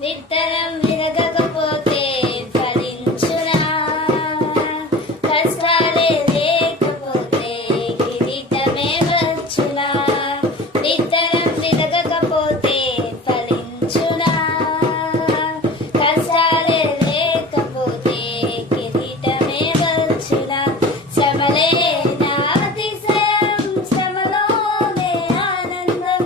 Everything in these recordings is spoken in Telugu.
విత్తనం విరగకపోతే ఫలించునా? కష్టాలే లేకపోతే కిరీటమే వచ్చునా? విత్తనం విరగకపోతే ఫలించునా? కష్టాలే లేకపోతే కిరీటమే వచ్చునా? శ్రమలే నా అతిశయం, శ్రమలోనే ఆనందం.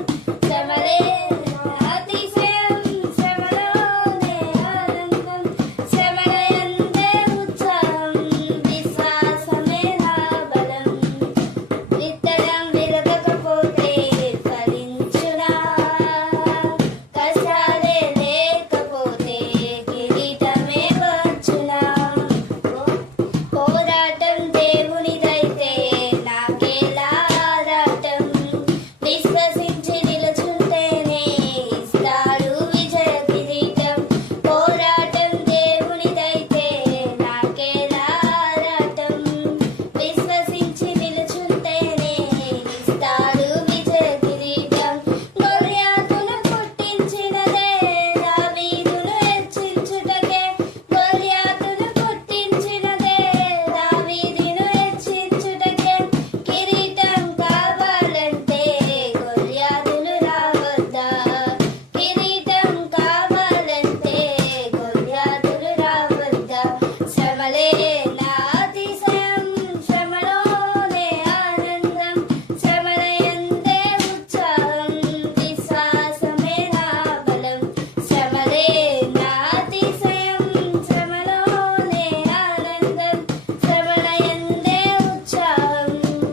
శ్రమలే నా అతిశయం, శ్రమలోనే ఆనందం. శ్రమలయందే ఉత్సాహం, విశ్వాసమే నా బలం. విత్తనం విరగకపోతే ఫలించునా? కష్టాలే లేకపోతే కిరీటమే వచ్చునా? పోరాటం దేవునిదైతే నాకేలా ఆరాటం. విశ్వసించి నిలుచుంటేనే ఇస్తాడు విజయ కిరీటం. పోరాటం దేవునిదైతే నాకేలా ఆరాటం. విశ్వసించి నిలుచుంటేనే ఇస్తాడు విజయ కిరీటం. గొల్యాతును పుట్టించినదే దావీదును హెచ్చించుటకే. గొల్యాతును పుట్టించినదే దావీదును హెచ్చించుటకే. కిరీటం కావాలంటే గొల్యాతులు రావద్దా? కిరీటం కావాలంటే గొల్యాతులు రావద్దా? శ్రమలే నా అతిశయం, శ్రమలోనే ఆనందం. శ్రమలయందే ఉత్సాహం, విశ్వాసమే నా బలం. శ్రమలే నా అతిశయం, శ్రమలోనే ఆనందం. శ్రమలయందే ఉత్సాహం,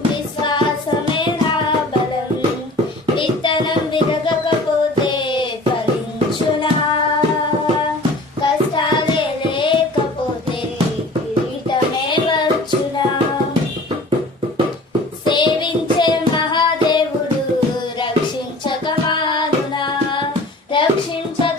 విశ్వాసమే నా బలం. విత్తనం విరగకపోతే ఫలించునా? కష్టాలే లేకపోతే కిరీటమే వచ్చునా? సేవించే మహాదేవుడు రక్షించక మానునా? రక్షించక